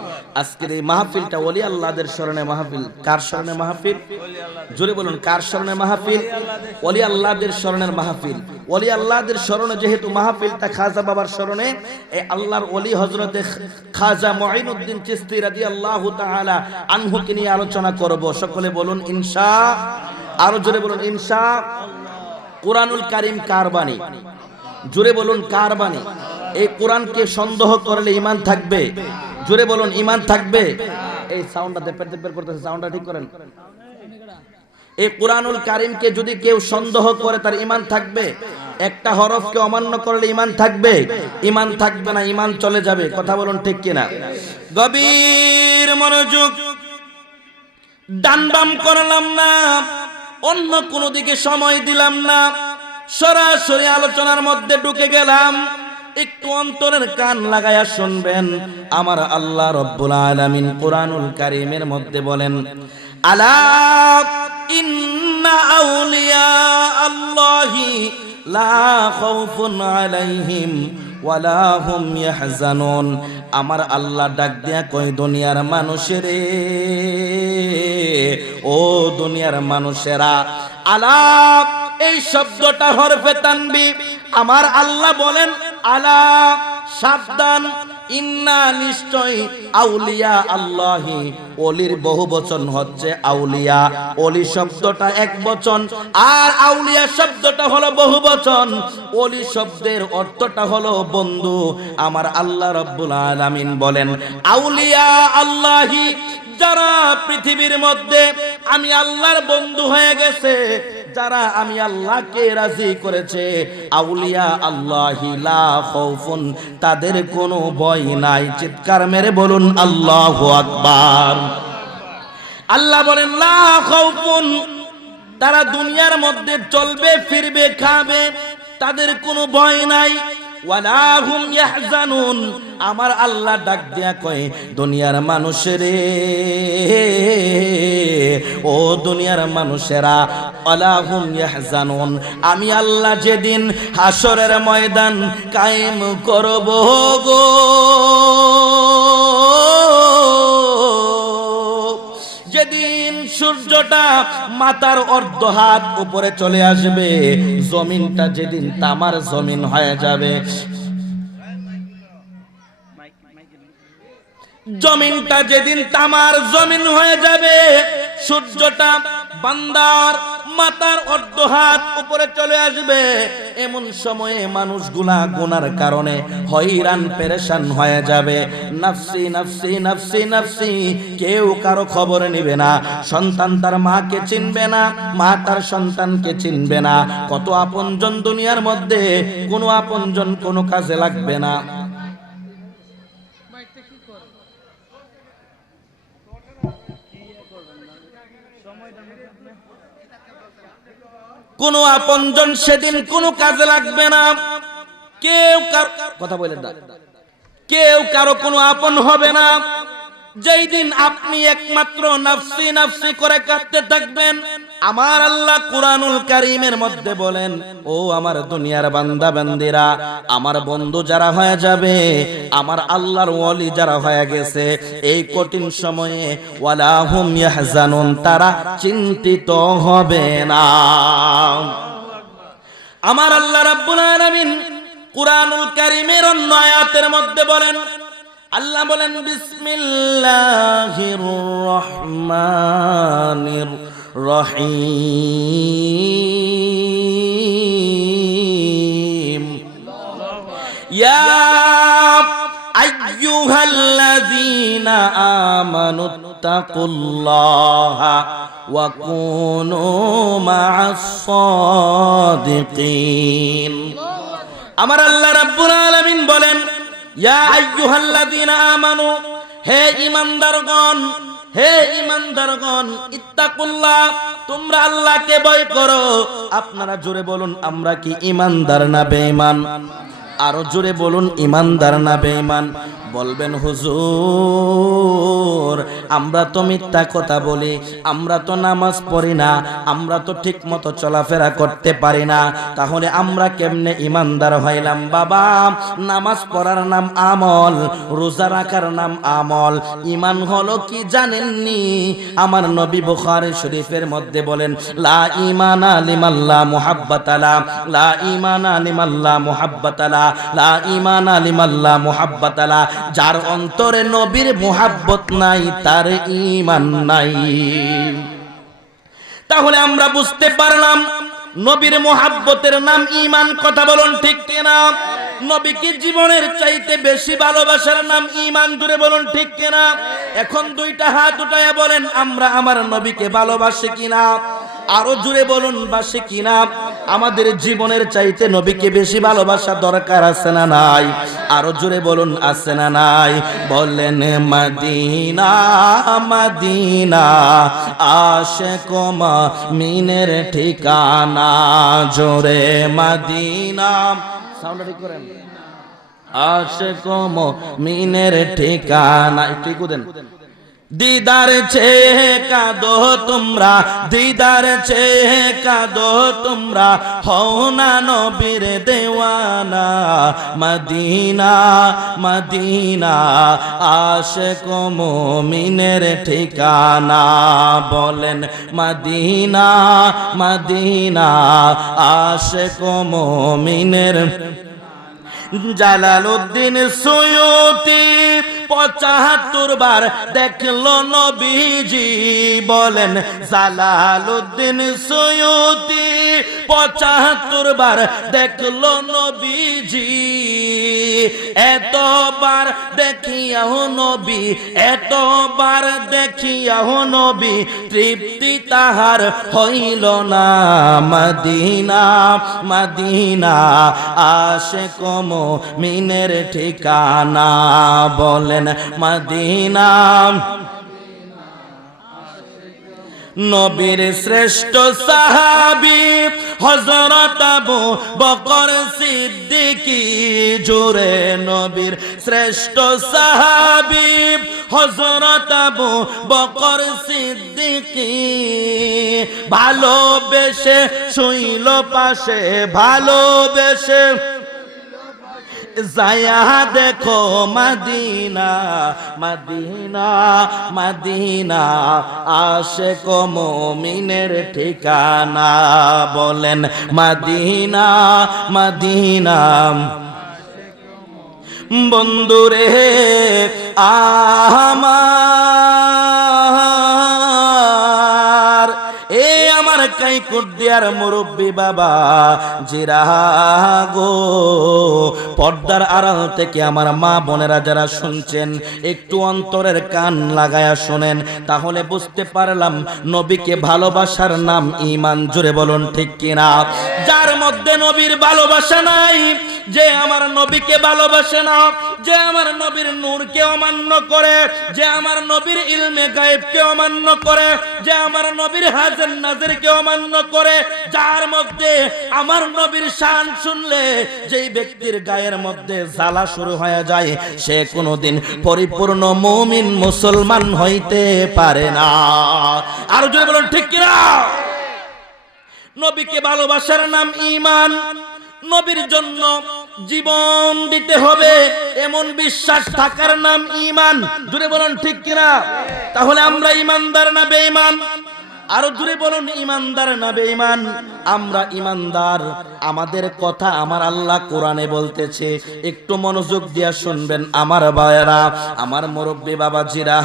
আজকের এই মাহফিলটা ওলি আল্লাহদের স্মরণে মাহফিল। কার স্মরণে মাহফিল? জোরে বলুন, কার স্মরণে মাহফিল? ওলি আল্লাহদের স্মরণের মাহফিল। ওলি আল্লাহদের স্মরণে যেহেতু মাহফিলটা খাজা বাবার স্মরণে, এই আল্লাহর ওলি হযরতে খাজা মুঈনুদ্দিন চিশতি রাদিয়াল্লাহু তাআলা আনহুকে নিয়ে আলোচনা করব। সকলে বলুন ইনশাআল্লাহ। আরো জোরে বলুন ইনশাআল্লাহ। কুরআনুল কারীম কার বাণী? জোরে বলুন কার বাণী? এই কোরআনকে সন্দেহ করলে ঈমান থাকবে? জোরে বলুন ঈমান থাকবে? এই সাউন্ডটা দেপের করতেছে, সাউন্ডটা ঠিক করেন। এই কুরআনুল কারীমকে যদি কেউ সন্দেহ করে তার ঈমান থাকবে? একটা হরফকে অমান্য করলে ঈমান থাকবে? ঈমান থাকবে না, ঈমান চলে যাবে। কথা বলুন ঠিক কিনা? গভীর মনোযোগ। ডান বাম করলাম না, অন্য কোনো দিকে সময় দিলাম না, সরাসরি আলোচনার মধ্যে ঢুকে গেলাম। একটু অন্তরের কান লাগায়া শুনবেন। আমার আল্লাহ রব্বুল আলামিন কুরআনুল কারীমের মধ্যে বলেন, আলা ইন্না আউলিয়া আল্লাহি লা খাউফুন আলাইহিম ওয়ালা হুম ইয়াহজানুন। আমার আল্লাহ ডাক দিয়া কই, দুনিয়ার মানুষেরে, ও দুনিয়ার মানুষেরা। আলা, এই শব্দটা হরফে তানবীহ। আমার আল্লাহ বলেন আলা, সাবধান, ইন্না, নিশ্চয়, আউলিয়া আল্লাহি, ওলির বহু বচন হচ্ছে আউলিয়া। ওলি শব্দটা এক বচন আর আউলিয়া শব্দটা হলো বহু বচন। ওলি শব্দের অর্থটা হলো বন্ধু। আমার আল্লাহ রাব্বুল আলামিন বলেন আউলিয়া আল্লাহি, যারা পৃথিবীর মধ্যে আমি আল্লাহর বন্ধু হয়ে গেছে, যারা আমি আল্লাহকে রাজি করেছে, আউলিয়া আল্লাহি লা খাউফুন, তাদের কোনো ভয় নাই। চিৎকার মেরে বলুন আল্লাহু আকবার। আল্লাহ বলেন লা খাউফুন, তারা দুনিয়ার মধ্যে চলবে ফিরবে খাবে, তাদের কোনো ভয় নাই। ওয়ালা হুম ইয়াহজানুন, আমার আল্লাহ ডাক দিয়া কয়, দুনিয়ার মানুষেরে, ও দুনিয়ার মানুষেরা, ওয়ালা হুম ইয়াহজানুন, আমি আল্লাহ যেদিন হাসরের ময়দান কায়েম করব গো, যেদিন সূর্যটা মাথার অর্ধ হাত উপরে চলে আসবে, জমিনটা যেদিন তামার জমিন হয়ে যাবে, জমিনটা যেদিন তামার জমিন হয়ে যাবে, সূর্যটা বান্দার মাথার অর্ধ হাত উপরে চলে আসবে, এমন সময়ে মানুষগুলা গুনার কারণে হয়রান পেরেশান হয়ে যাবে। নাফসি নাফসি নাফসি নাফসি, কেউ কারো খবর নেবে না। সন্তান তার মাকে চিনবে না, মা তার সন্তানকে চিনবে না। কত আপনজন দুনিয়ার মধ্যে, কোনো আপনজন কোনো কাজে লাগবে না। কোন আপনজন সেদিন কোনো কাজে লাগবে না। কেউ কার কথা বলেন না, কেউ কারো কোনো আপন হবে না। যেই দিন আপনি একমাত্র নাফসি নাফসি করে কাঁদতে থাকবেন, আমার আল্লাহ কুরআনুল কারীমের মধ্যে বলেন, ও আমার দুনিয়ার বান্দা বান্দিরা, আমার বন্ধু যারা হয়ে যাবে, আমার আল্লাহর ওলি যারা হয়ে গেছে, এই কঠিন সময়ে ওয়ালা হুম ইয়াহজানুন, তারা চিন্তিত হবে না। আমার আল্লাহ রাব্বুল আলামিন কুরআনুল কারীমের অন্য আয়াতের মধ্যে বলেন, আল্লাহ বলেন বিসমিল্লাহির রহমানির রহিম, ইয়া আইয়ুহাল্লাযীনা আমানুত্তাকুল্লাহা ওয়া কুনু মা'আস সাদিকিন। আমার আল্লাহ রাব্বুল আলামিন বলেন, ইয়া আইয়ুহাল্লাযীনা আমানু, হে ঈমানদারগণ, হে ঈমানদারগণ, ইত্তাকুল্লাহ, তোমরা আল্লাহকে ভয় করো। আপনারা জোরে বলুন, আমরা কি ঈমানদার না বেঈমান? আরো জোরে বলুন, ঈমানদার না বেঈমান? বলবেন হুজুর আমরা তো মিথ্যা কথা বলি, আমরা তো নামাজ পড়ি না, আমরা তো ঠিক মতো চলাফেরা করতে পারি না, তাহলে আমরা কেমনে ইমানদার হইলাম? বাবা, নামাজ পড়ার নাম আমল, রোজা রাখার নাম আমল, ইমান হলো কি জানেননি? আমার নবী বুখারী শরীফের মধ্যে বলেন, লা ঈমানা লিমাল্লা মুহাব্বাতালা, লা ঈমানা লিমাল্লা মুহাব্বাতালা, লা ঈমানা লিমাল্লা মুহাব্বাতালা। যার অন্তরে নবীর মুহাব্বত নাই তার ঈমান নাই। তাহলে আমরা বুঝতে পারলাম নবীর মুহাব্বতের নাম ঈমান। কথা বলুন ঠিক কিনা? নবীকে জীবনের চাইতে বেশি ভালোবাসার নাম ঈমান। জুড়ে বলুন ঠিক কিনা? এখন দুইটা হাত উঠায়া বলেন আমরা আমার নবীকে ভালোবাসি কিনা? আরো জুড়ে বলুন বাসি কিনা? আমাদের জীবনের চাইতে নবীকে বেশি ভালোবাসা দরকার আছে না নাই? আরো জুড়ে বলুন আছে না নাই? বলেন মদিনা মদিনা আশিক মুমিনের ঠিকানা, জোরে মদিনা। সাউন্ড ঠিক করেন। আশিক মুমিনের ঠিকানা, একটু দেন। দিদার চেয়ে কাঁদো তোমরা, দিদার চেয়ে কাঁদো তোমরা, হও না নবীর দেওয়ানা। মদিনা মদিনা আশিক মুমিনের ঠিকানা, বলেন মদিনা মদিনা আশিক মুমিনের। জালালউদ্দিন সুয়ুতি ৭৫ বার দেখলো নবীজি, বলেন জালালউদ্দিন সুয়ুতি ৭৫ বার দেখলো নবীজি। এতবার দেখিয়াও নবী, এতবার দেখিয়াও নবী, তৃপ্তি তাহার হইল না। মদিনা মদিনা আশিক মুমিনের ঠিকানা, বলেন মদিনা। নবীর শ্রেষ্ঠ সাহাবী হযরত আবু বকর সিদ্দিকী, জোরে নবীর শ্রেষ্ঠ সাহাবী হযরত আবু বকর সিদ্দিকী। ভালোবেসে শুইল পাশে, ভালোবেসে যায়া দেখো মদিনা মদিনা মদিনা আশিক মুমিনের ঠিকানা, বলেন মদিনা মদিনা। বন্ধুরে আমার, এ আমার কাইকুটিয়ার মুরব্বী বাবা জিরা গো, পর্দার আড়াল থেকে আমার মা বোনেরা যারা শুনছেন একটু অন্তরের কান লাগায়া শোনেন, তাহলে বুঝতে পারলাম নবীকে ভালোবাসার নাম ঈমান। জোরে বলুন ঠিক কিনা? যার মধ্যে নবীর ভালোবাসা নাই, যে আমার নবীকে ভালোবাসে না, যে আমার নবীর নূরকে অমান্য করে, যে আমার নবীর ইলমে গায়েবকে অমান্য করে, যে আমার নবীর হাজির নাজিরকে অমান্য করে, যার মধ্যে আমার নবীর শান শুনলে যেই ব্যক্তির গায়ের মধ্যে জ্বালা শুরু হয়ে যায়, সে কোনোদিন পরিপূর্ণ মুমিন মুসলমান হইতে পারে না। আর যদি বলুন ঠিক কিনা? নবীকে ভালোবাসার নাম ঈমান। নবীর জন্য জীবন দিতে হবে এমন বিশ্বাস থাকার নাম ঈমান। জোরে বলুন ঠিক কিনা? তাহলে আমরা ঈমানদার না বেঈমান? আরো জোরে বলুন, ঈমানদার না বেঈমান? আমরা ঈমানদার। আমাদের কথা আমার আল্লাহ কোরআনে বলতেছে, একটু মনোযোগ দিয়া শুনবেন আমার ভাইয়েরা, আমার মুরব্বী বাবাজিরা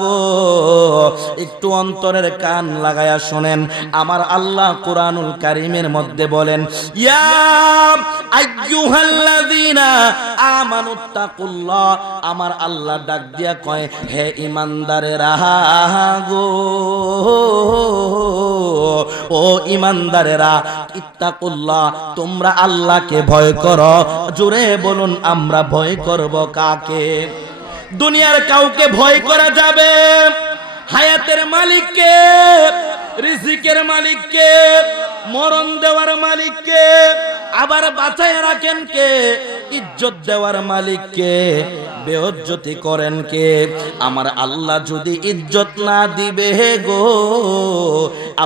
গো, একটু অন্তরের কান লাগায়া শুনেন। আমার আল্লাহ কোরআনুল কারীমের মধ্যে বলেন, ইয়া আইয়ুহাল্লাযীনা আমানুত্তাকুল্লাহ। আমার আল্লাহ ডাক দিয়া কয়, হে ঈমানদারেরা গো, ও ঈমানদারেরা, ইত্তাকুল্লাহ, তোমরা আল্লাহকে ভয় করো। জোরে বলুন, আমরা ভয় করব কাকে? দুনিয়ার কাউকে ভয় করা যাবে? হায়াতের মালিককে, রিজিকের মালিককে, মরণ দেওয়ার মালিককে, আবার বাঁচায় রাখেন কে? ইজ্জত দেওয়ার মালিককে। বেইজ্জতি করেন কে? আমার আল্লাহ যদি ইজ্জত না দিবে গো,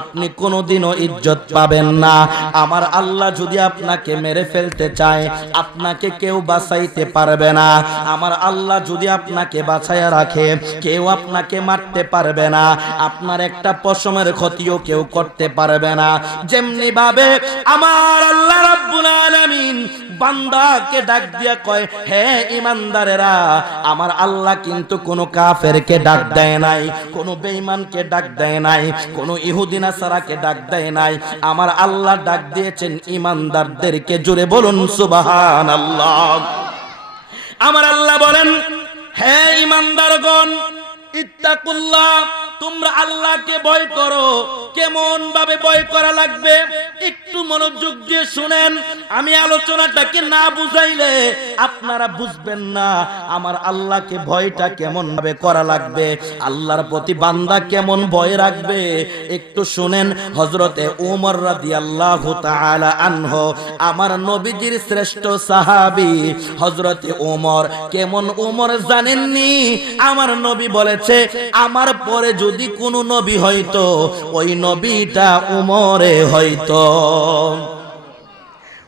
আপনি কোনোদিনও ইজ্জত পাবেন না। আমার আল্লাহ যদি আপনাকে মেরে ফেলতে চায়, আপনাকে কেউ বাঁচাইতে পারবে না। আমার আল্লাহ যদি আপনাকে বাঁচায়া রাখে, কেউ আপনাকে মারতে পারবে না। আপনার একটা পশমের ক্ষতিও কেউ করতে পারবে না। যেমনি ভাবে আমার আল্লাহ রাব্বুল আলামিন বান্দাকে ডাক দিয়া কয়, হে ঈমানদারেরা, আমার আল্লাহ কিন্তু কোনো কাফেরকে ডাক দেয় নাই, কোনো বেঈমানকে ডাক দেয় নাই, কোনো ইহুদি নাসারাকে ডাক দেয় নাই। আমার আল্লাহ ডাক দিয়েছেন ঈমানদারদেরকে। জোরে বলুন সুবহানাল্লাহ। আমার আল্লাহ বলেন, হে ঈমানদারগণ, ইত্তাকুল্লাহ, তোমরা আল্লাহকে ভয় করো। কেমন ভাবে ভয় করা লাগবে একটু মনোযোগ দিয়ে শুনেন। আমি আলোচনাটাকে না বুঝাইলে আপনারা বুঝবেন না আমার আল্লাহকে ভয়টা কেমন ভাবে করা লাগবে, আল্লাহর প্রতি বান্দা কেমন ভয় রাখবে। একটু শুনেন। হযরতে ওমর রাদিয়াল্লাহু তাআলা আনহু, আমার নবীজির শ্রেষ্ঠ সাহাবী হযরতে ওমর। কেমন ওমর জানেননি? আমার নবী বলেছে, আমার পরে যদি কোনো নবী হয়তো, ওই নবীটা উমরে হয়তো।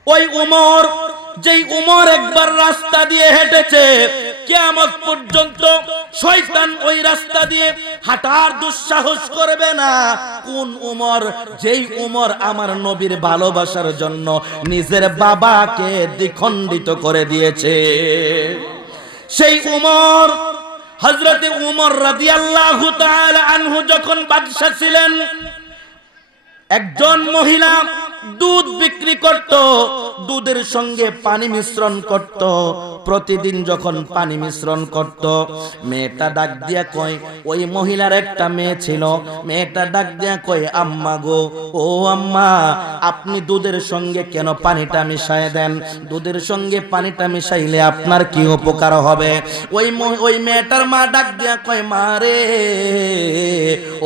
ওই উমর, যেই উমর একবার রাস্তা দিয়ে হেঁটেছে, কিয়ামত পর্যন্ত শয়তান ওই রাস্তা দিয়ে হাঁটার দুঃসাহস করবে না। কোন উমর? যেই উমর আমার নবীর ভালোবাসার জন্য নিজের বাবাকে দ্বিখণ্ডিত করে দিয়েছে। সেই উমর, হযরতে উমর রাদিয়াল্লাহু তাআলা আনহু যখন বাদশা ছিলেন, একজন মহিলা দুধ বিক্রি করত, দুধের সঙ্গে পানি মিশ্রণ করত। প্রতিদিন যখন পানি মিশ্রণ করত, মেয়েটা ডাক দিয়া কয়, ওই মহিলার একটা মেয়ে ছিল, মেয়েটা ডাক দিয়া কয়, আম্মা গো, ও আম্মা, আপনি দুধের সঙ্গে কেন পানিটা মিশায় দেন? দুধের সঙ্গে পানিটা মিশাইলে আপনার কি উপকার হবে? ওই মেয়েটার মা ডাক দিয়া কয়, মা রে,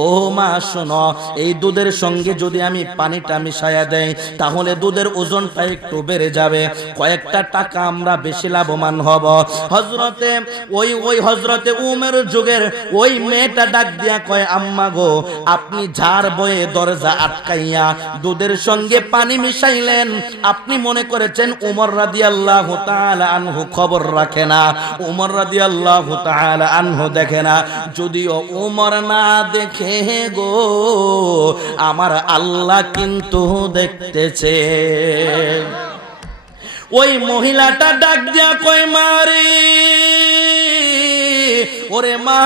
ও মা শোনো, এই দুধের সঙ্গে যদি আমি পানিটা মিশায়া দেই, তাহলে দুধের ওজনটা একটু বেড়ে যাবে, কয়েকটা টাকা আমরা বেশি লাভবান হব। হযরতে উমর যুগের ওই মেয়েটা ডাক দিয়া কয়, আম্মা গো, আপনি ঝাড় বয়ে দরজা আটকাইয়া দুধের সঙ্গে পানি মিশাইলেন, আপনি মনে করেছেন উমর রাদিয়াল্লাহু তাআলা আনহু খবর রাখে না, উমর রাদিয়াল্লাহু তাআলা আনহু দেখে না। যদিও উমর না দেখে গো, আমার আল্লাহ কিন্তু দেখতেছে। ওই মহিলাটা ডাক দিয়া কয়, মারে, ওরে মা,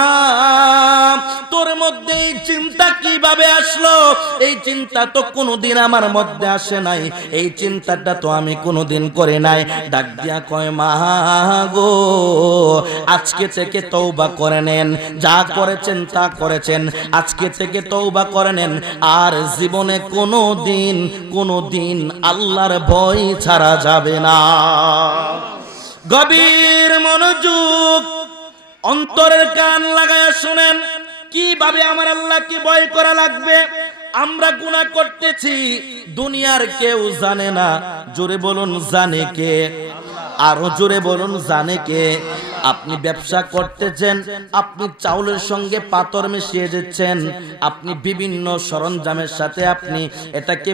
তোর মধ্যে এই চিন্তা কিভাবে আসলো? এই চিন্তা তো কোনোদিন আমার মধ্যে আসে নাই, এই চিন্তাটা তো আমি কোনোদিন করে নাই। ডাক দিয়া কয়, মা গো, আজকে থেকে তওবা করে নেন, যা করেছেন তা করেছেন, আজকে থেকে তওবা করে নেন, আর জীবনে কোনোদিন আল্লাহর ভয় ছাড়া যাবে না। গভীর মনোযোগ, অন্তরের কান লাগায়া শুনেন, কিভাবে আমার আল্লাহকে ভয় করা লাগবে। আমরা গুনাহ করতেছি, দুনিয়ার কেউ জানে না। জোরে বলুন, জানে কে? আরো জোরে বলুন, জানে কে? আপনি ব্যবসা করতেছেন, আপনি চাউলের সঙ্গে পাথর মিশিয়ে দিচ্ছেন, আপনি বিভিন্ন সরঞ্জামের সাথে আপনি এটাকে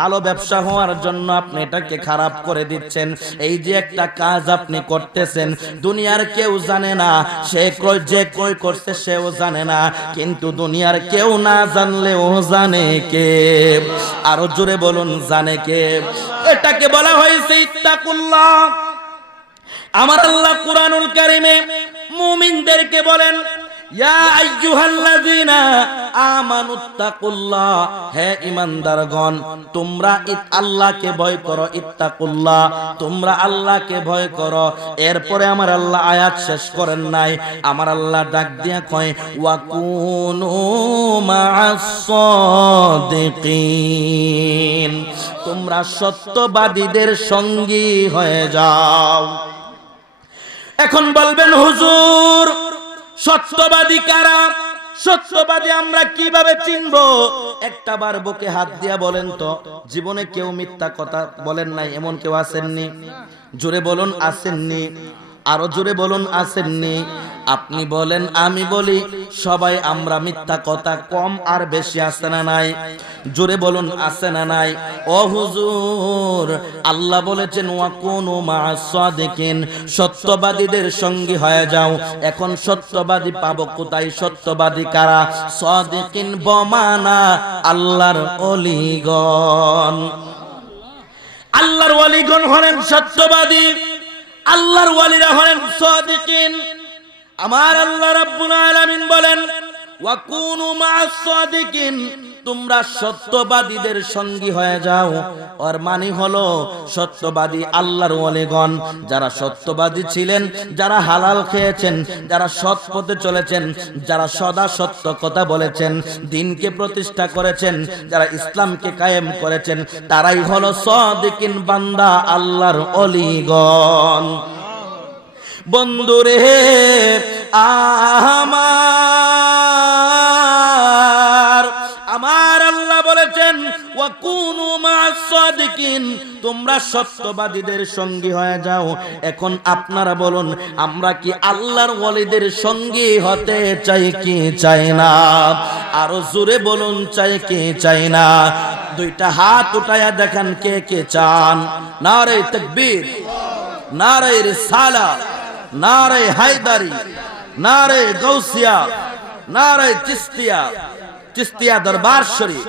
ভালো ব্যবসা হওয়ার জন্য আপনি এটাকে খারাপ করে দিচ্ছেন। এই যে একটা কাজ আপনি করতেছেন, দুনিয়ার কেউ জানে না, যে ক্রয় করছে সেও জানে না, কিন্তু দুনিয়ার কেউ না জানলেও জানে কে? আরো জোরে বলুন, জানে কে? এটাকে বলা হয়েছে ইত্তাকুল্লাহ। আমার আল্লাহ কুরআনুল কারীমে মুমিনদেরকে বলেন, ইয়া আইয়ুহাল্লাযীনা আমানুত্তাকুল্লাহ, হে ঈমানদারগণ, তোমরা আল্লাহকে ভয় করো। ইত্তাকুল্লাহ, তোমরা আল্লাহকে ভয় করো। এরপরে আমার আল্লাহ আয়াত শেষ করেন নাই, আমার আল্লাহ ডাক দিয়া কয়, ওয়া কুনু মা'আস সাদিকিন, তোমরা সত্যবাদীদের সঙ্গী হয়ে যাও। এখন বলবেন, হুজুর, সত্যবাদী কারা? সত্যবাদী আমরা কিভাবে চিনবো? একটা বার বুকে হাত দিয়া বলেন তো, জীবনে কেউ মিথ্যা কথা বলেন নাই এমন কেউ আসেননি? জোরে বলুন, আসেননি? আরো জোরে বলুন আসেননি? আপনি বলেন আমি বলি, সবাই আমরা মিথ্যা কথা কম আর বেশি আছে না নাই? জোরে বলুন আছে না নাই? ও হুজুর, আল্লাহ বলেছেন ওয়াকুনু মা'আস সাদিকিন, সত্যবাদীদের সঙ্গী হয়ে যাও। এখন সত্যবাদী পাবো কোথায়? সত্যবাদী কারা? সাদিকিন বমানা আল্লাহর ওলিগণ। আল্লাহর ওলিগণ হলেন সত্যবাদী, আল্লাহর ওয়ালিরা হলেন সাদিকিন। আমার আল্লাহ রাব্বুল আলামিন বলেন ওয়াকুনু মা'আস সাদিকিন, তোমরা সত্যবাদীদের সঙ্গী হয়ে যাও। আর মানে হলো সত্যবাদী আল্লাহর ওয়ালিগণ, যারা সত্যবাদী ছিলেন, যারা হালাল খেয়েছেন, যারা সৎ পথে চলেছেন, যারা সদা সত্য কথা বলেছেন, দ্বীনকে প্রতিষ্ঠা করেছেন, যারা ইসলামকে কায়েম করেছেন, তারাই হলো সাদিকিন বান্দা আল্লাহর ওলিগণ। বন্ধুরে আমার আল্লাহ বলেছেন ওয়াকুনু মা'আস সাদিকিন, তোমরা সত্যবাদীদের সঙ্গী হয়ে যাও। এখন আপনারা বলুন, আমরা কি আল্লাহর ওয়ালিদের সঙ্গী হতে চাই কি চাই না? আরো জোরে বলুন, চাই কি চাই না? দুইটা হাত উঠায়া দেখান কে কে চান। নারে তাকবীর, নারে রিসালাত, নারে হায়দারি, নারে গাউসিয়া, নারে চিস্তিয়া, চিস্তিয়া দরবার শরীফ।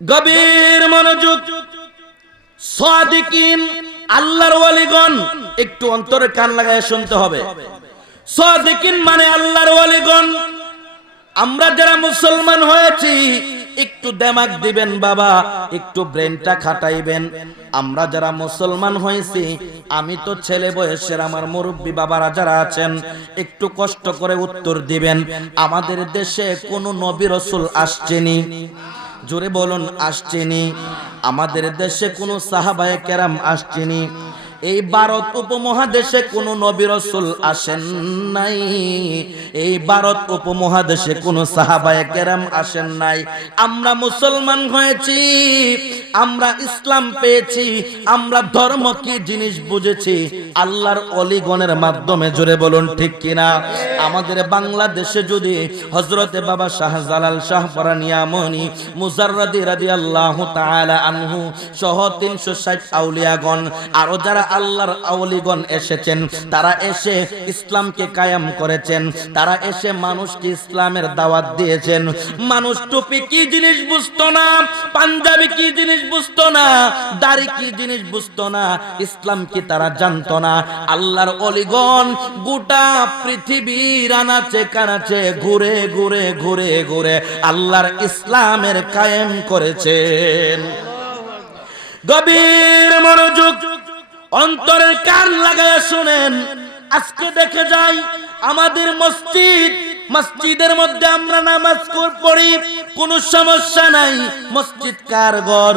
গভীর মনোযোগ। সাদিকিন আল্লাহর ওয়ালিগণ, একটু অন্তরে কান লাগায় শুনতে হবে। সাদিকিন মানে আল্লাহর ওয়ালিগণ। আমরা যারা মুসলমান হয়েছি একটু দিমাগ দিবেন বাবা, একটু ব্রেনটা খাটাইবেন। আমরা যারা মুসলমান হয়েছি, আমি তো ছেলে বয়সের, আমার মুরব্বী বাবারা যারা আছেন একটু কষ্ট করে উত্তর দিবেন। আমাদের দেশে কোন নবী রাসূল আসছেনি? জোরে বলুন, আসছেনি? আমাদের দেশে কোন সাহাবায়ে কেরাম আসছেনি? এই ভারত উপমহাদেশে কোন নবী রাসূল আসেন নাই। এই ভারত উপমহাদেশে কোন সাহাবায়ে কেরাম আসেন নাই। আমরা মুসলমান হয়েছি, আমরা ইসলাম পেয়েছি, আমরা ধর্ম কি জিনিস বুঝেছি আল্লাহর ওলিগণের মাধ্যমে। জোরে বলুন ঠিক কিনা? আমাদের বাংলাদেশে যদি হযরতে বাবা শাহজালাল শাহপরানিয়ামনি মুজাররদি রাদিয়াল্লাহু তাআলা আনহু সহ 360 আউলিয়াগণ আরো যারা আল্লাহর আউলিগণ এসেছেন, তারা এসে ইসলামকে কায়েম করেছেন, তারা এসে মানুষকে ইসলামের দাওয়াত দিয়েছেন। মানুষ টুপি কি জিনিস বুঝতো না, পাঞ্জাবি কি জিনিস বুঝতো না, দাড়ি কি জিনিস বুঝতো না, ইসলাম কি তারা জানতো না। আল্লাহর ওলিগণ গোটা পৃথিবীর আনাচে কানাচে ঘুরে ঘুরে ঘুরে ঘুরে আল্লাহর ইসলামের কায়েম করেছেন। গভীর মনোযোগ, অন্তরের কান লাগায়া শুনেন। আজকে দেখে যাই আমাদের মসজিদের মধ্যে আমরা নামাজ পড়ি, কোনো সমস্যা নাই। মসজিদ কার ঘর?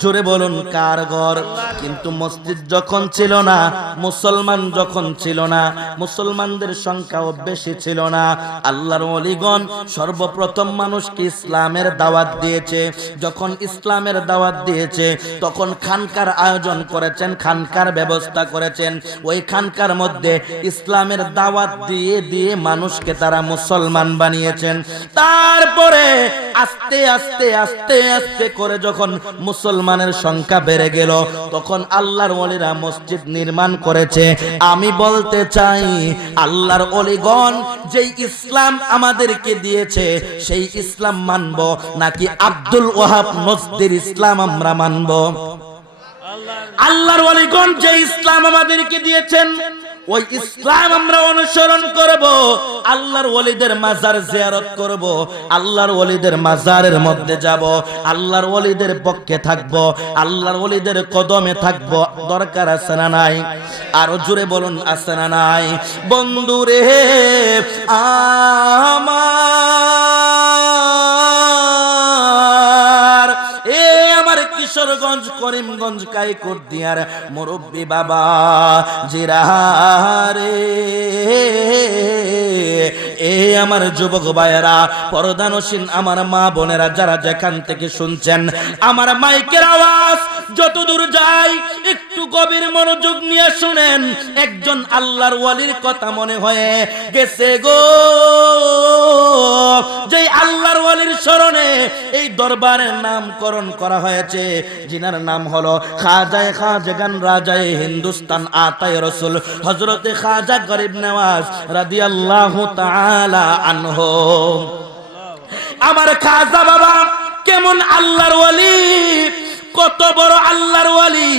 জোরে বলুন, কার ঘর? কিন্তু মসজিদ যখন ছিল না, মুসলমান যখন ছিল না, মুসলমানদের সংখ্যাও বেশি ছিল না, আল্লাহর ওলিগণ সর্বপ্রথম মানুষকে ইসলামের দাওয়াত দিয়েছে। যখন ইসলামের দাওয়াত দিয়েছে তখন খানকার আয়োজন করেছেন, খানকার ব্যবস্থা করেছেন। ওই খানকার মধ্যে ইসলামের দাওয়াত দিয়ে দিয়ে মানুষকে তারা মুসলমান বানিয়েছেন। তারপরে আস্তে আস্তে আস্তে আস্তে করে যখন মুসলমানের সংখ্যা বেড়ে গেল, তখন আল্লাহর ওলিরা মসজিদ নির্মাণ করেছে। আমি বলতে চাই, আল্লাহর ওলিগণ যেই ইসলাম আমাদেরকে দিয়েছে সেই ইসলাম মানব, নাকি আব্দুল ওয়াহাব নজদির ইসলাম আমরা মানব? আল্লাহর ওলিগণ যে ইসলাম আমাদেরকে দিয়েছেন ওই ইসলাম আমরা অনুসরণ করব। আল্লাহর ওলিদের মাজার জিয়ারত করব, আল্লাহর ওলিদের মাজারের মধ্যে যাব, আল্লাহর ওলিদের পক্ষে থাকব, আল্লাহর ওলিদের কদমে থাকব। দরকার আছে না নাই? আরো জোরে বলুন, আছে না নাই? বন্ধুরে আমার কিশোরগঞ্জ, করিমগঞ্জ, কাইকুরদিয়ার মুরব্বী বাবা জিরারে, এ আমার যুবক ভাইয়েরা, পর্দানসীন আমার মা বোনেরা, যারা যেখান থেকে শুনছেন আমার মাইকের আওয়াজ যতদূর যায় একটু একটু গভীর মনোযোগ নিয়ে শুনেন, একজন আল্লাহর ওয়ালির কথা মনে হয়ে গেছে গো, যে আল্লাহর ওয়ালির স্মরণে এই দরবারের নামকরণ করা হয়েছে, যিনার নাম হলো খাজায়ে খাজাগান রাজায়ে হিন্দুস্তান আতায়ে রাসূল হযরতে খাজা গরিব নওয়াজ রাদিয়াল্লাহু তাআলা আনহু। আমার খাজা বাবা কেমন আল্লাহর ওয়ালি, কত বড় আল্লাহর ওয়ালি।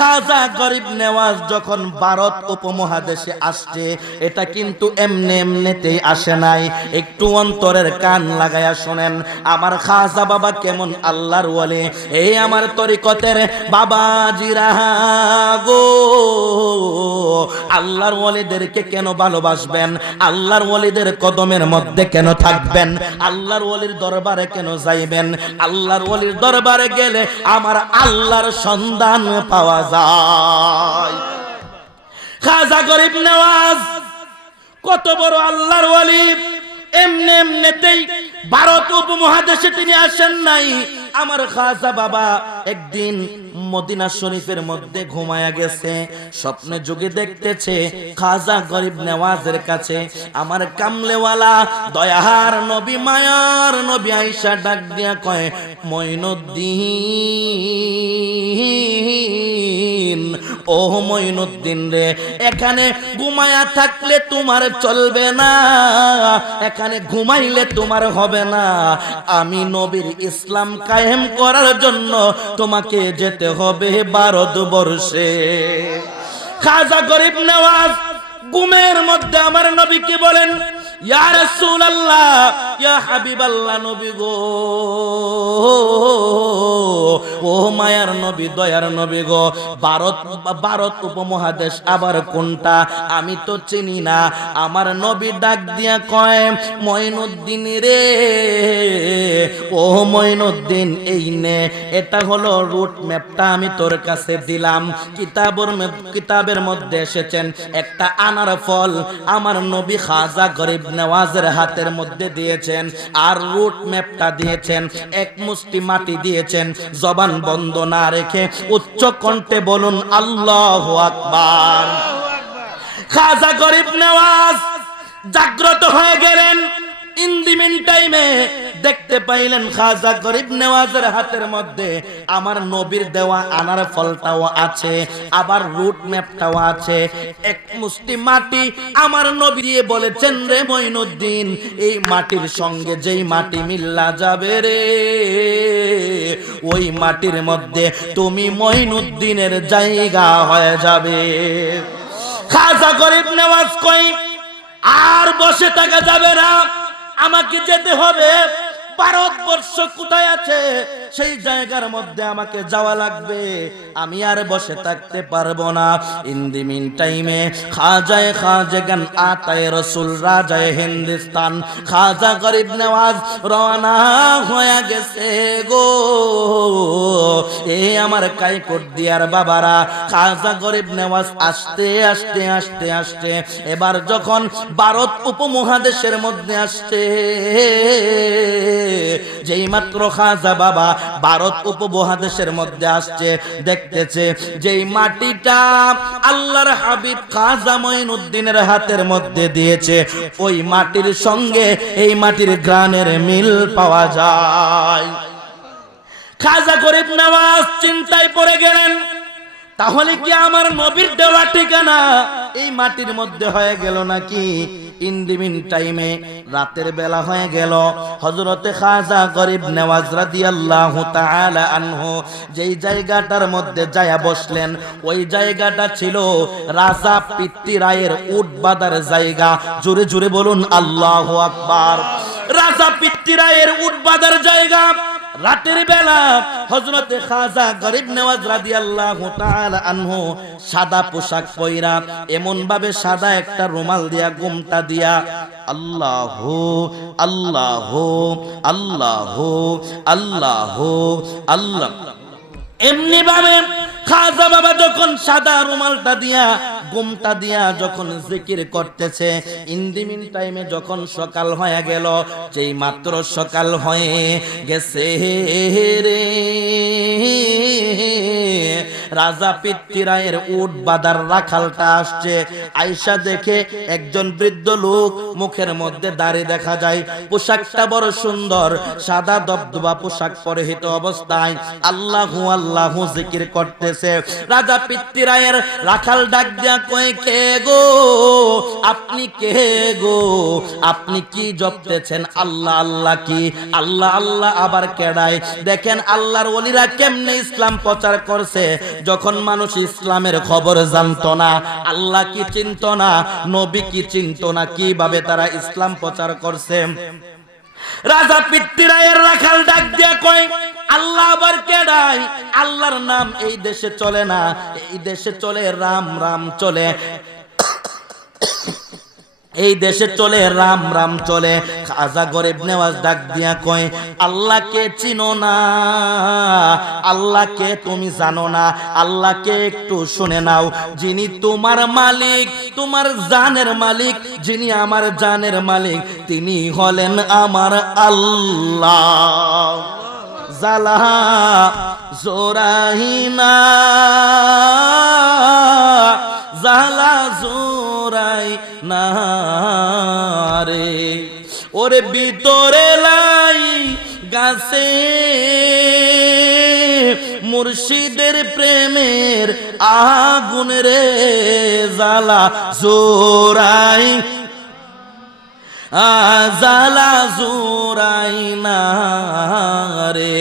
খাজা গরিব নেওয়াজ যখন ভারত উপমহাদেশে আসছে, এটা কিন্তু এমনি এমনিতেই আসে নাই। একটু অন্তরের কান লাগায়া শোনেন, আমার খাজা বাবা কেমন আল্লাহর ওয়ালি। এই আমার তরিকতের বাবাজিরা গো, আল্লাহর ওয়ালিদেরকে কেন ভালোবাসবেন, আল্লাহর ওয়ালিদের কদমের মধ্যে কেন থাকবেন, আল্লাহর ওয়ালির দরবারে কেন যাইবেন? আল্লাহর ওয়ালির দরবারে গেলে আমার আল্লাহর সন্ধান পাওয়া যায়। খাজা গরিব নওয়াজ কত বড় আল্লাহর ওয়ালি, এমনি এমনিতেই ভারত উপমহাদেশে তিনি আসেন নাই। আমার খাজা বাবা একদিন মদিনা শরীফের মধ্যে ঘুমায়া গেছে, স্বপ্নে যুগে দেখতেছে খাজা গরিব নেওয়াজের কাছে আমার কামলেওয়ালা দয়ার নবী মায়ার নবী আয়েশা ডাক দিয়া কয়, মঈনুদ্দিন, ও মঈনুদ্দিন রে, এখানে ঘুমায়া থাকলে তোমার চলবে না, এখানে ঘুমাইলে তোমার হবে না। আমি নবীর ইসলাম কায়েম করার জন্য তোমাকে যেতে হবে ভারতবর্ষে। খাজা গরিব নওয়াজ ঘুমের মধ্যে আমার নবীকে বলেন, ইয়া রাসূলুল্লাহ, ইয়া হাবিবাল্লাহ, নবী গো, ও মায়ার নবী, দয়ার নবী গো, ভারত উপমহাদেশ আবার কোনটা আমি তো চিনি না। আমার নবী ডাক দিয়া কয়, মঈনুদ্দিন রে, ও মঈনুদ্দিন, এই নে, এটা হলো রুট ম্যাপটা আমি তোর কাছে দিলাম। কিতাবের মধ্যে এসেছেন একটা আনার ফল আমার নবী খাজা গরিব নেওয়াজের হাতের মধ্যে দিয়েছেন, আর রুট ম্যাপটা দিয়েছেন, এক মুষ্টি মাটি দিয়েছেন। জবান বন্ধ না রেখে উচ্চ কণ্ঠে বলুন আল্লাহু আকবার। খাজা গরিব নেওয়াজ জাগ্রত হয়ে গেলেন। ইন দি মিন টাইমে দেখতে পাইলেন খাজা গরিব নেওয়াজের হাতের মধ্যে আমার নবীর দেওয়া আনার ফলটাও আছে, আবার রুট ম্যাপটাও আছে। এক মুষ্টি মাটি আমার নবী দিয়ে বলেছেন, রে মঈনুদ্দিন, এই মাটির সঙ্গে যেই মাটি মিল্লা যাবে রে, ওই মাটির মধ্যে তুমি মঈনুদ্দিনের জায়গা হয়ে যাবে। খাজা গরিব নেওয়াজ কই, আর বসে থাকা যাবে না, আমাকে যেতে হবে। ভারতবর্ষ কোথায় আছে সেই জায়গার মধ্যে আমাকে যাওয়া লাগবে, আমি আর বসে থাকতে পারবো না। ইন দি মিন টাইমে খাজায়ে খাজাগান আতায়ে রাসূল রাজায়ে হিন্দুস্তান খাজা গরিব নেওয়াজ রওনা হয়ে গেছে গো। এ আমার কাইকোট দিয়ার বাবারা, খাজা গরিব নেওয়াজ আস্তে আস্তে আস্তে আস্তে এবার যখন ভারত উপমহাদেশের মধ্যে আসছে, যেই মাত্র খাজা বাবা ভারত উপমহাদেশের মধ্যে আসছে, দেখতেছে যেই মাটিটা আল্লাহর হাবিব খাজা মঈনুদ্দিনের হাতের মধ্যে দিয়েছে, ওই মাটির সঙ্গে এই মাটির ঘ্রাণের মিল পাওয়া যায়। খাজা গরিব নওয়াজ চিন্তায় পড়ে গেলেন, তাহলে কি আমার নবীর দেওয়া ঠিকানা এই মাটির মধ্যে হয়ে গেল নাকি? ইন দি মিন টাইমে রাতের বেলা হয়ে গেল। হযরতে খাজা গরিব নেওয়াজ রাদিয়াল্লাহু তাআলা আনহু যেই জায়গাটার মধ্যে যায়া বসলেন, ওই জায়গাটা ছিল রাজা পিতৃরায়ের উট বাঁধার জায়গা। জোরে জোরে বলুন আল্লাহু আকবার। রাজা পিতৃরায়ের উট বাঁধার জায়গা। রাতের বেলা হযরতে খাজা গরিব নেওয়াজ রাদিয়াল্লাহু তাআলা আনহু সাদা পোশাক পয়রা, এমন ভাবে সাদা একটা রুমাল দিয়া ঘুমটা দিয়া আল্লাহু আল্লাহু আল্লাহু আল্লাহু আল্লাহ, এমনি ভাবে খাজা বাবা যখন সাদা রুমালটা দিয়া ঘুমটা দিয়া যখন জিকির করতেছে, ইন দি মিন টাইমে যখন সকাল হয়ে গেল, যেই মাত্র সকাল হয়ে গেছে রে, রাজা পিত্তিরায়ের উট বাঁধার রাখালটা আসছে। আয়েশা দেখে একজন বৃদ্ধ লোক, মুখের মধ্যে দাড়ি দেখা যায়, পোশাকটা বড় সুন্দর, সাদা দবদবা পোশাক পরিহিত অবস্থায় আল্লাহু আল্লাহু জিকির করতেছে। রাজা পিত্তিরায়ের রাখাল ডাক দিয়া কয়, কে গো আপনি, কে গো আপনি কি জপতেছেন? আল্লাহ আল্লাহ কি? আল্লাহ আল্লাহ আবার কেডায়? দেখেন আল্লাহর ওলিরা কেমনে ইসলাম প্রচার করছে। যখন মানুষ ইসলামের খবর জানতো না, আল্লাহ কি চিনতো না, নবী কি চিনতো না, কিভাবে তারা ইসলাম প্রচার করছে। রাজা পিত্তিরায়ের রাখাল ডাক দিয়া কয়, আল্লাহ আবার কেডায়? আল্লাহর নাম এই দেশে চলে না, এই দেশে চলে রাম, রাম চলে, এই দেশে চলে রাম, রাম চলে। খাজা গরিব নেওয়াজ ডাক দিয়া কয়, আল্লাহকে চিনো না, আল্লাহকে তুমি জানো না, আল্লাহকে একটু শুনে নাও। যিনি তোমার মালিক, তোমার জানের মালিক, যিনি আমার জানের মালিক, তিনি হলেন আমার আল্লাহ। জালা জোরাহিনা, জালা জোরাই না রে, ওরে ভিতরে লাই গাছে মুর্শিদের প্রেমের আগুন রে, জালা জোরাই, জালা জোরাই না রে,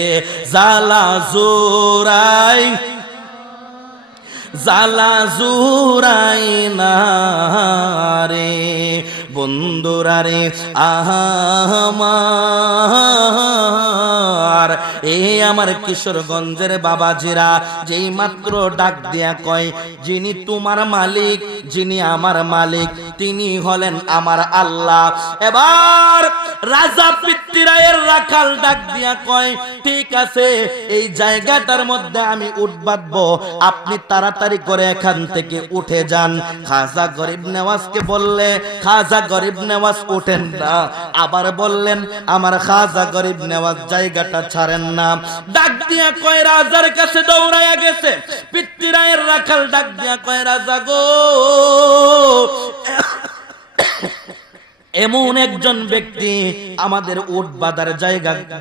জালা জোরাই, জালা জোরাই না রে। বন্ধুরা রে আমার, এই আমার কিশোরগঞ্জের বাবাজিরা, যেই মাত্র ডাক দিয়া কয়, যিনি তোমার মালিক, যিনি আমার মালিক, তিনি হলেন আমার আল্লাহ। এবার রাজা পিত্তিরায়ের রাখাল ডাক দিয়া কয়, ঠিক আছে, এই জায়গাটার মধ্যে আমি উঠ বাঁধবো, আপনি তাড়াতাড়ি করে এখান থেকে উঠে যান। খাজা গরিব নেওয়াজকে বললে, খাজা গরিব নেওয়াজ উঠেন না, আবার বললেন আমার খাজা গরিব নেওয়াজ জায়গাটা ছাড়েন না। ডাক দিয়া কয়, রাজার কাছে দৌড়াইয়া গেছে। পিত্তিরায়ের রাখাল ডাক দিয়া কয়, রাজা গো, এমন একজন ব্যক্তি আমাদের উট বাঁধার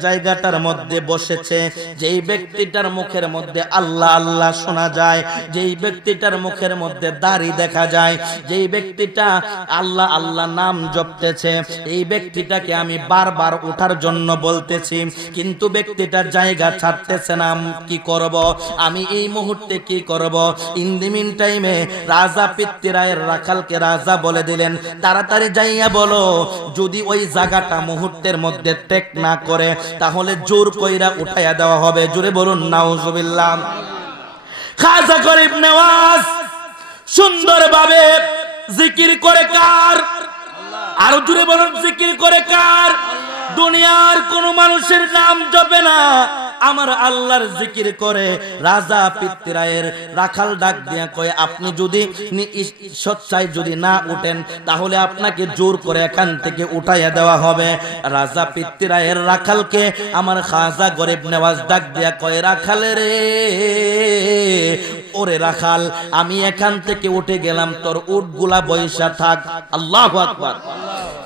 জায়গাটার মধ্যে বসেছে, যেই ব্যক্তিটার মুখের মধ্যে আল্লাহ আল্লাহ শোনা যায়, যেই ব্যক্তিটার মুখের মধ্যে দাড়ি দেখা যায়, যেই ব্যক্তিটা আল্লাহ আল্লাহ নাম জপতেছে, এই ব্যক্তিটাকে আমি বারবার ওঠার জন্য বলতেছি, কিন্তু ব্যক্তিটার জায়গা ছাড়তেছে না। কি করব আমি এই মুহূর্তে, কি করব? ইন দি মিন টাইমে রাজা পিত্তিরায়ের রাখালকে রাজা বলে দিলেন, তাড়াতাড়ি যাইয়া বলো, যদি ওই জায়গাটা মুহূর্তের মধ্যে ত্যাগ না করে, তাহলে জোর কইরা উঠাইয়া দেওয়া হবে। জোরে বলুন নাউজুবিল্লাহ। খাজা গরিব নেওয়াজ সুন্দরভাবে জিকির করে কার? আরো জোরে বলুন, জিকির করে কার? দুনিয়ার কোন মানুষের নাম জপে না, আমার আল্লাহর জিকির করে। রাজা পিত্তিরায়ের রাখাল ডাক দিয়া কয়, আপনি যদি সচ্চাই যদি না উঠেন, তাহলে আপনাকে জোর করে এখান থেকে উঠাইয়া দেওয়া হবে। রাজা পিত্তিরায়ের রাখালকে আমার খাজা গরিব নেওয়াজ ডাক দিয়া কয়, রাখাল রে, ওরে রাখাল, আমি এখান থেকে উঠে গেলাম, তোর উটগুলা বৈশা থাক। আল্লাহু আকবার।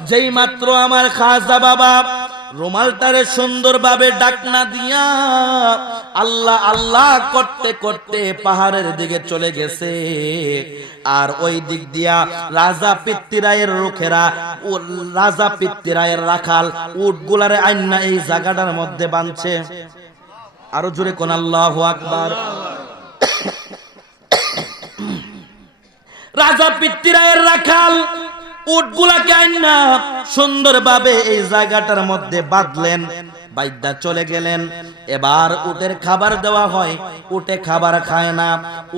যেই মাত্র আমার খাজা বাবা রুমালটারে সুন্দরভাবে ডাকনা দিয়া আল্লাহ আল্লাহ করতে করতে পাহাড়ের দিকে চলে গেছে, আর ওই দিক দিয়া রাজা পিত্তিরায়ের লোকেরা, রাজা পিত্তিরায়ের রাখাল উটগুলারে আইনা এই জায়গাটার মধ্যে বাঁধছে। আরো জোরে কোন আল্লাহু আকবার। রাজা পিত্তিরায়ের রাখাল উটগুলাকে আইনা সুন্দরভাবে এই জায়গাটার মধ্যে বাঁধলেন, বাইদা চলে গেলেন। এবার উটের খাবার দেওয়া হয়, উটে খাবার খায় না,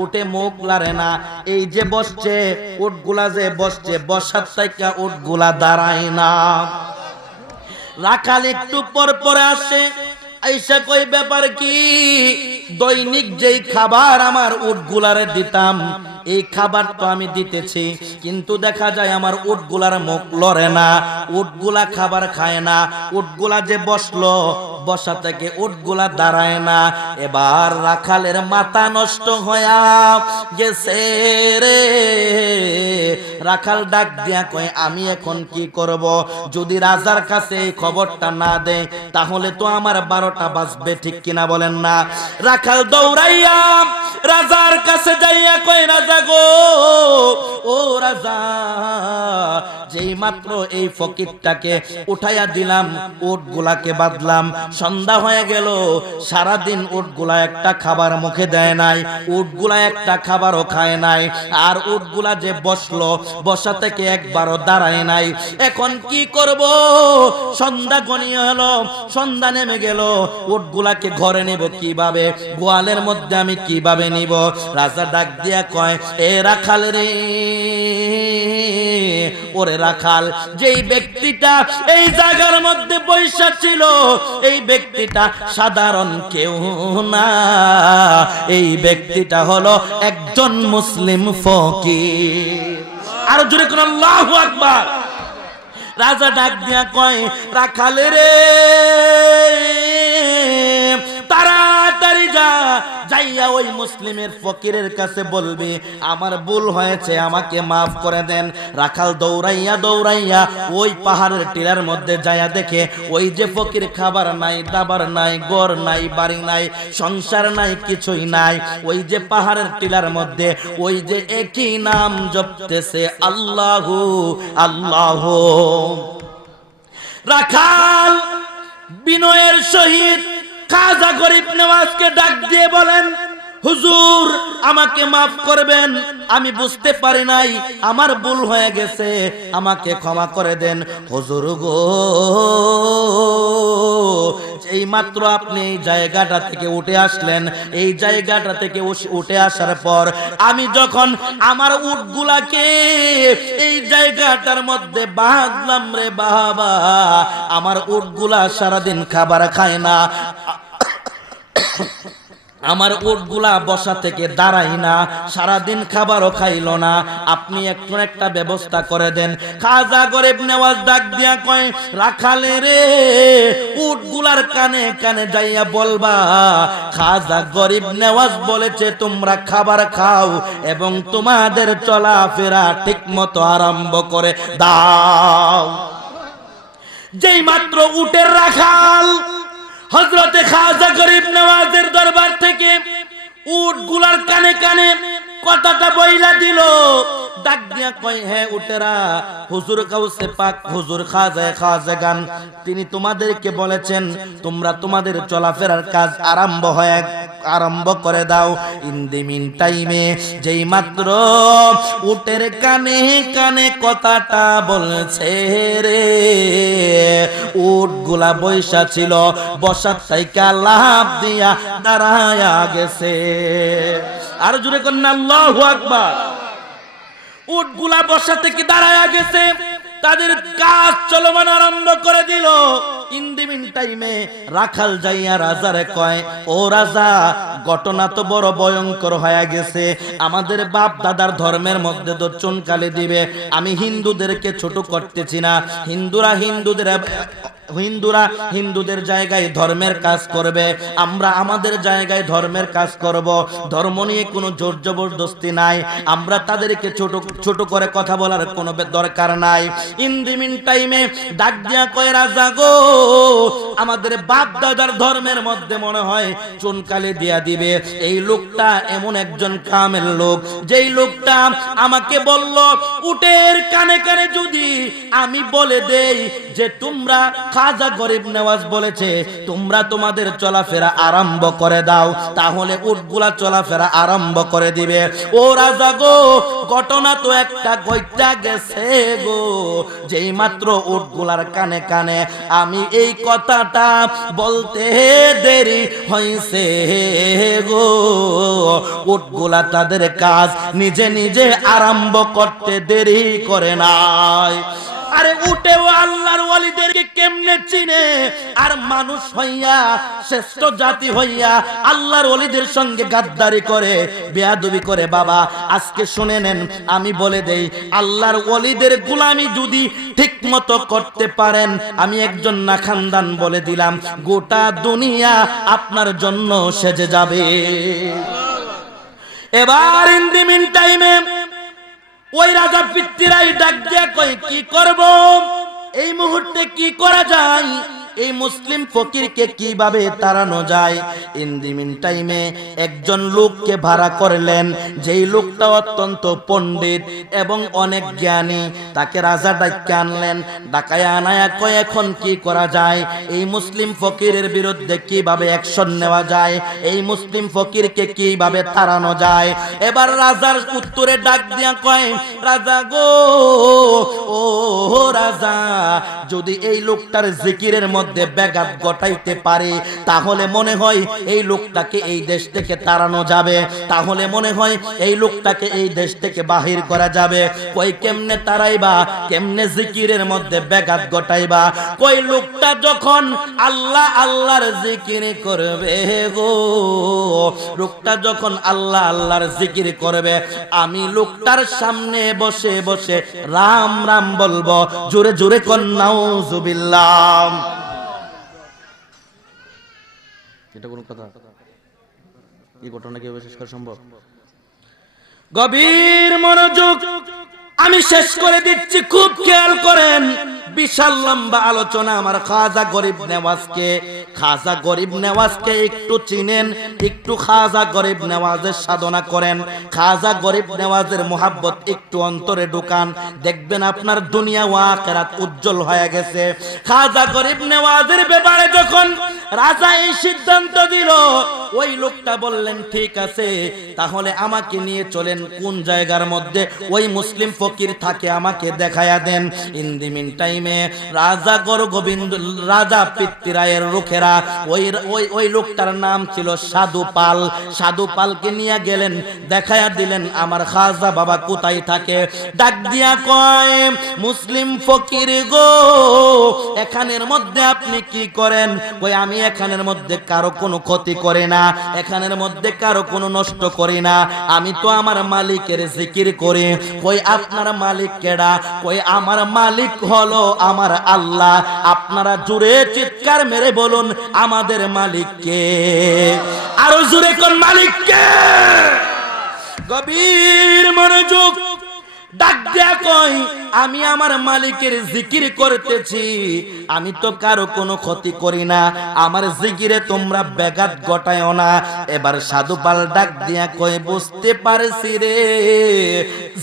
উটে মুখ লারে না। এই যে বসছে উটগুলা, যে বসছে, বসার থেকে উটগুলা দাঁড়ায় না। রাখাল একটু পর পরে আসে, আইসা কই, ব্যাপার কি? দৈনিক যেই খাবার আমার উটগুলারে দিতাম, এই খাবার তো আমি দিতেছি, কিন্তু দেখা যায় আমার উটগুলার মুখ লড়ে না, উটগুলা খাবার খায় না। উটগুলা যে বসলো, বসা থেকে উটগুলা দাঁড়ায় না। এবার রাখালের মাথা নষ্ট হইয়া গেছে রে। রাখাল ডাক দিয়া কয় আমি এখন কি করব? যদি রাজার কাছে এই খবরটা না দেয় তাহলে তো আমার 12টা বাজবে, ঠিক কিনা বলেন না? রাখাল দৌড়াইয়া রাজার কাছে যাইয়া কয় রাজা গো, ও রাজা, যেই মাত্র এই ফকিরটাকে উঠাইয়া দিলাম, উটগুলাকে বাঁধলাম, সন্ধ্যা হয়ে গেল, সারাদিন উটগুলা একটা খাবার মুখে দেয় নাই, উটগুলা একটা খাবারও খায় নাই, আর উটগুলা যে বসলো, বসা থেকে একবারও দাঁড়ায় নাই। এখন কি করব? সন্ধ্যা গনিয়ে হলো, সন্ধ্যা নেমে গেল, উটগুলাকে ঘরে নেব কিভাবে? গোয়ালের মধ্যে আমি কিভাবে নিব? রাজা ডাক দিয়া কয়, এ রাখাল রে, ওরে রাখাল, যেই ব্যক্তিটা এই জায়গার মধ্যে বৈশা ছিল, এই ব্যক্তিটা সাধারণ কেউ না, এই ব্যক্তিটা হলো একজন মুসলিম ফকির। আর জোরে কোন আল্লাহু আকবার। রাজা ডাক দিয়া কয়, রাখাল রে, তাড়াতাড়ি যা, যাইয়া ওই মুসলিমের ফকিরের কাছে বলবি আমার ভুল হয়েছে, আমাকে মাফ করে দেন। রাখাল দৌড়াইয়া দৌড়াইয়া ওই পাহাড়ের টিলার মধ্যে যাইয়া দেখে ওই যে ফকির খাবার নাই, দাবার নাই, ঘর নাই, বাড়ি নাই, সংসার নাই, কিছুই নাই। ওই যে পাহাড়ের টিলার মধ্যে ওই যে একই নাম জপতেছে, আল্লাহু আল্লাহ। রাখাল বিনয়ের সহিত খাজা গরিব নেওয়াজকে ডাক দিয়ে বলেন, হুজুর আমাকে মাফ করবেন, আমি বুঝতে পারি নাই, আমার ভুল হয়ে গেছে, আমাকে ক্ষমা করে দেন। হুজুর গো, এই মাত্র আপনি এই জায়গাটা থেকে উঠে আসলেন, এই জায়গাটা থেকে উঠে আসার পর আমি যখন আমার উটগুলাকে এই জায়গাটার মধ্যে বাঁধলাম রে বাবা, আমার উটগুলা সারাদিন খাবার খায় না, আমার উটগুলা বসা থেকে দাঁড়াই না, সারাদিন খাবারও খাইল না, আপনি একটু একটা ব্যবস্থা করে দেন। খাজা গরিব নেওয়াজ ডাক দিয়া কয়, রাখালে রে, উটগুলার কানে কানে যাইয়া বলবা খাজা গরিব নেওয়াজ বলেছে তোমরা খাবার খাও এবং তোমাদের চলাফেরা ঠিক মতো আরম্ভ করে দাও। যেই মাত্র উটের রাখাল হযরতে খাজা গরিব নওয়াজের দরবার থেকে উটগুলার কানে কানে কথাটা বইলা দিল, ডাক দিয়া কয়, হ্যাঁ উটেরা, হুজুর গাউসে পাক, হুজুর খাজাগান, তিনি তোমাদেরকে বলেছেন তোমরা তোমাদের চলাফেরার কাজ আরম্ভ করে দাও। ইন দি মিন টাইমে যেই মাত্র উটের কানে কানে কথাটা বলছে রে, উটগুলা বৈশা ছিল, বসার থেকে লাফ দিয়া দাঁড়ায়া গেছে। আর জোরে কন্যা আল্লাহু আকবার। উটগুলা বসা থেকে দাঁড়ায়া গেছে, তাদের কাজ চলমান আরম্ভ করে দিল। ইন দি মিন টাইমে রাখাল যাইয়া রাজারে কয়, ও রাজা, ঘটনা তো বড় ভয়ঙ্কর হয়ে গেছে, আমাদের বাপ দাদার ধর্মের মধ্যে তো চুনকালি দিবে, আমি হিন্দুদেরকে ছোট করতেছি না, হিন্দুদের জায়গায় ধর্মের কাজ করবে, আমরা আমাদের জায়গায় ধর্মের কাজ করব, ধর্ম নিয়ে কোনো জোর জবরদস্তি নাই, আমরা তাদেরকে ছোট করে কথা বলার কোনো দরকার নাই। ইন দি মিন টাইমে ডাক দিয়া কয়, রাজা গো, আমাদের বাপ দাদার ধর্মের মধ্যে মনে হয় চুনকালি দিয়া দিবে। এই লোকটা এমন একজন কামেল লোক, যেই লোকটা আমাকে বলল উটের কানে কানে যদি আমি বলে দেই যে তোমরা খাজা গরিব নেওয়াজ বলেছে তোমরা তোমাদের চলাফেরা আরম্ভ করে দাও, তাহলে উটগুলা চলাফেরা আরম্ভ করে দিবে। ও রাজা গো, ঘটনা তো একটা গইটা গেছে গো, যেই মাত্র উটগুলার কানে কানে আমি এই কথাটা বলতে দেরি হইছে গো, উটগুলা তাদের কাজ নিজে নিজে আরম্ভ করতে দেরি করে নাই। আরে উটেও আল্লাহর ওয়ালিদেরকে কেমনে চিনে, আর মানুষ হইয়া শ্রেষ্ঠ জাতি হইয়া আল্লাহর ওয়ালিদের সঙ্গে গাদ্দারি করে, বেয়াদবি করে। বাবা আজকে শুনে নেন, আমি বলে দেই, আল্লাহর ওয়ালিদের গোলামি যদি ঠিক মতো করতে পারেন, আমি একজন না খানদান বলে দিলাম, গোটা দুনিয়া আপনার জন্য সেজে যাবে। এবার ইন দি মিন টাইমে ওই রাজা পিতৃরাই ডাক দিয়া কই, কি করব, এই মুহূর্তে কি করা যায়, এই মুসলিম ফকিরকে কিভাবে তাড়ানো যায়। ইন দি মিন টাইমে একজন লোককে ভাড়া করলেন, যেই লোকটা অত্যন্ত পণ্ডিত এবং অনেক জ্ঞানী। তাকে রাজা ডাইকা আনলেন, ডাকায় আনায়া কয়, এখন কি করা যায়, এই মুসলিম ফকিরের বিরুদ্ধে কিভাবে অ্যাকশন নেওয়া যায়, এই মুসলিম ফকিরকে কিভাবে তাড়ানো যায়। এবার রাজার উত্তরে ডাক দিয়া কয়, রাজা গো, ও রাজা, যদি এই লোকটার জিকিরের মধ্যে ব্যাঘাত ঘটাইতে পারে, তাহলে মনে হয় এই লোকটাকে এই দেশ থেকে তাড়ানো যাবে, তাহলে মনে হয় এই লোকটাকে এই দেশ থেকে বাহির করা যাবে। কই কেমনে তাড়াইবা, কেমনে জিকিরের মধ্যে ব্যাঘাত ঘটাইবা। কই লোকটা যখন আল্লাহ আল্লাহর জিকির করবে গো, লোকটা যখন আল্লাহ আল্লাহর জিকির করবে, আমি লোকটার সামনে বসে বসে রাম রাম বলবো। জোরে জোরে কোন নাউজুবিল্লাহ। এটা কোন কথা? এই ঘটনা কি শেষ করা সম্ভব? গভীর মনোযোগ, আমি শেষ করে দিচ্ছি, খুব খেয়াল করেন। বিশাল লম্বা আলোচনা আমার খাজা গরিব নেওয়াজকে একটু চিনেন, একটু খাজা গরিব নেওয়াজের সাধনা করেন, খাজা গরিব নেওয়াজের মোহাব্বত একটু অন্তরে ঢুকান, দেখবেন আপনার দুনিয়া ও আখিরাত উজ্জ্বল হয়ে গেছে। খাজা গরিব নেওয়াজের ব্যাপারে যখন রাজা এই সিদ্ধান্ত দিল, ওই লোকটা বললেন, ঠিক আছে, তাহলে আমাকে নিয়ে চলেন, কোন জায়গার মধ্যে ওই মুসলিম ফকির থাকে আমাকে দেখায়া দেন। ইন দি মিন টাইমে রাজা গোবিন্দ, রাজা পিতৃরায়ের লোকেরা, ওই লোকটার নাম ছিল সাধু পাল, সাধু পালকে নিয়ে গেলেন, দেখায়া দিলেন আমার খাজা বাবা কোথায় থাকে। ডাক দিয়া কয়, মুসলিম ফকির গো, এখানের মধ্যে আপনি কি করেন? কই আমি এখানের মধ্যে কারো কোনো ক্ষতি করি না, এখানের মধ্যে কারো কোনো নষ্ট করি না, আমি তো আমার মালিকের জিকির করি। কই আপনার মালিক কেডা? কই আমার মালিক হলো আমার আল্লাহ। আপনারা জোরে চিৎকার মেরে বলুন, আমাদের মালিক কে? আরো জোরে কোন মালিক কে? গভীর মনোযোগ, ডাক দেয়া কই, আমি আমার মালিকের জিকির করতেছি, আমি তো কারো কোনো ক্ষতি করি না, আমার জিকিরে তোমরা ব্যাঘাত ঘটায়ও না। এবার সাধু পাল ডাক দিয়া কই, বুঝতে পারছি রে,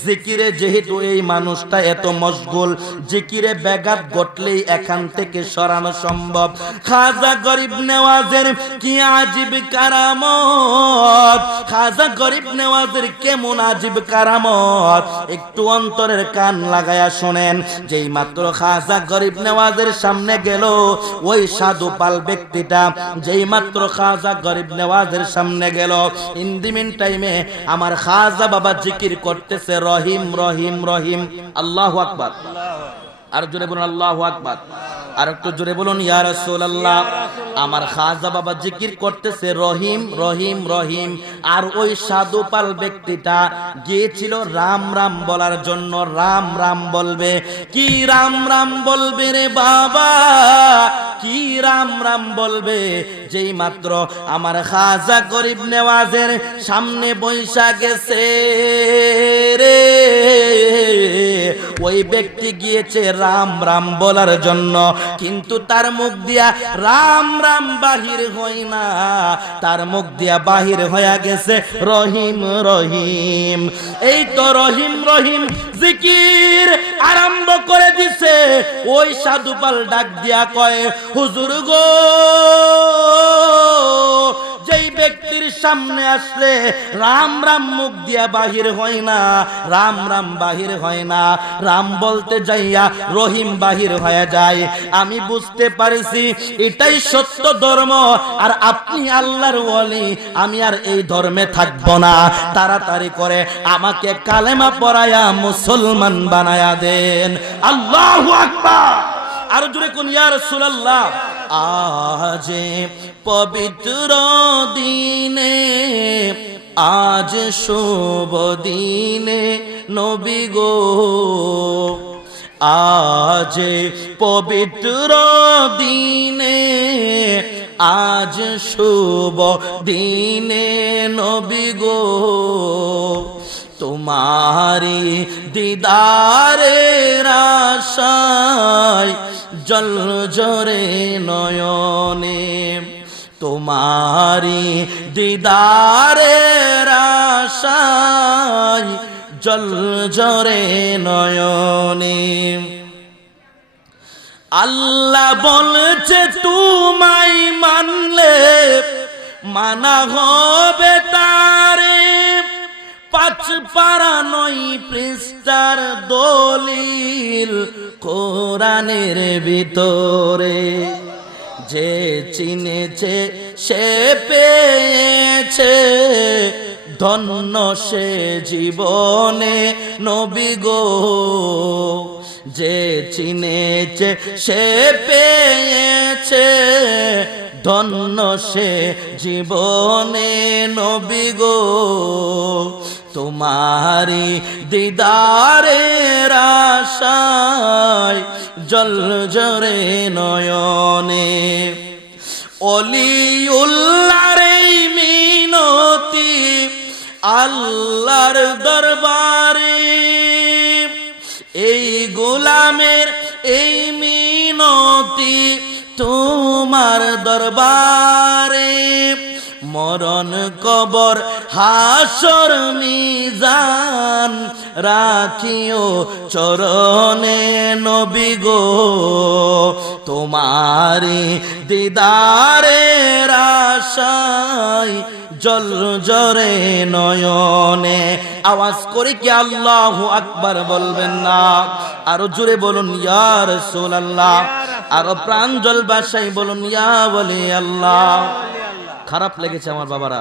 জিকিরে যেহেতু এই মানুষটা এত মশগুল, জিকিরে ব্যাঘাত ঘটলেই এখান থেকে সরানো সম্ভব। খাজা গরিব নেওয়াজের কি আজীব কারামত, খাজা গরিব নেওয়াজের কেমন আজীব কারামত, একটু অন্তরের কান লাগায়া শোনেন। যেই মাত্র খাজা গরিব নেওয়াজের সামনে গেল ওই সাধু পাল ব্যক্তিটা, যেই মাত্র খাজা গরিব নেওয়াজের সামনে গেল, ইন দি মিন টাইমে আমার খাজা বাবা জিকির করতেছে, রহিম রহিম রহিম। আল্লাহু আকবার। আর জোরে বলুন আল্লাহু আকবার। আর একটু জোরে বলুন ইয়া রাসূলুল্লাহ। আমার খাজা বাবা জিকির করতেছে রহিম রহিম রহিম। আর ওই সাধু পাল ব্যক্তিটা গিয়েছিল রাম রাম বলার জন্য, রাম রাম বলবে। কি রাম রাম বলবে রে বাবা, কি রাম রাম বলবে? যেই মাত্র আমার খাজা গরিব নেওয়াজের সামনে বৈশা গেছে রে, ওই ব্যক্তি গিয়েছে রাম রাম বলার জন্য, কিন্তু তার মুখ দিয়া রাম রাম বাহির হয় না, তার মুখ দিয়া বাহির হয়ে গেছে রহিম রহিম। এই তো রহিম রহিম জিকির আরম্ভ করে দিছে। ওই সাধু পাল ডাক দিয়া কয়, হুজুর গো, যেই ব্যক্তির সামনে আসলে রাম রাম মুখ দিয়া বাহির হয় না, রাম রাম বাহির হয় না, রাম বলতে যাইয়া রহিম বাহির হয়ে যায়। আমি বুঝতে পারছি এটাই সত্য ধর্ম, আর আপনি আল্লাহর ওয়ালি, আমি আর এই ধর্মে থাকবো না। তাড়াতাড়ি করে আমাকে কালেমা পড়ায়া মুসলমান বানায়া দেন। আল্লাহু আকবার। আর জোরে কোন ইয়া রাসূলুল্লাহ। আজ পবিত্র দিনে, আজ শুভ দিনে নবী গো, আজ পবিত্র দিনে, আজ শুভ দিনে নবী গো, তোমারি দিদারের আশায় জল জরে নয়নে, তোমারি দিদারের আশায় জল জরে নয়নে। আল্লাহ বলছে তোমায় মানলে মানা হবে তারে, 5 পারা 9 পৃষ্ঠার দলিল কোরআনের ভিতরে। যে চিনেছে সে পেয়েছে, ধন্য সে জীবনে নবী গো, যে চিনেছে সে পেয়েছে, ধন্য সে জীবনে নবী গো, তোমারি দিদারের আশায় জল জরে নয়নে। অলিউল্লাহর এই মিনতি আল্লাহর দরবারে, এই গোলামের এই মিনতি তোমার দরবারে, মরণ কবর হাসর মিজান রাখিও চরণে নবী গো, তোমারি দিদারের আশায় জল জরে নয়নে। আওয়াজ করে কি আল্লাহু আকবার বলবেন না? আরো জোরে বলুন ইয়া রাসূলুল্লাহ। আরো প্রাঞ্জল ভাষায় বলুন ইয়া ওয়ালি আল্লাহ। খারাপ লেগেছে আমার বাবারা।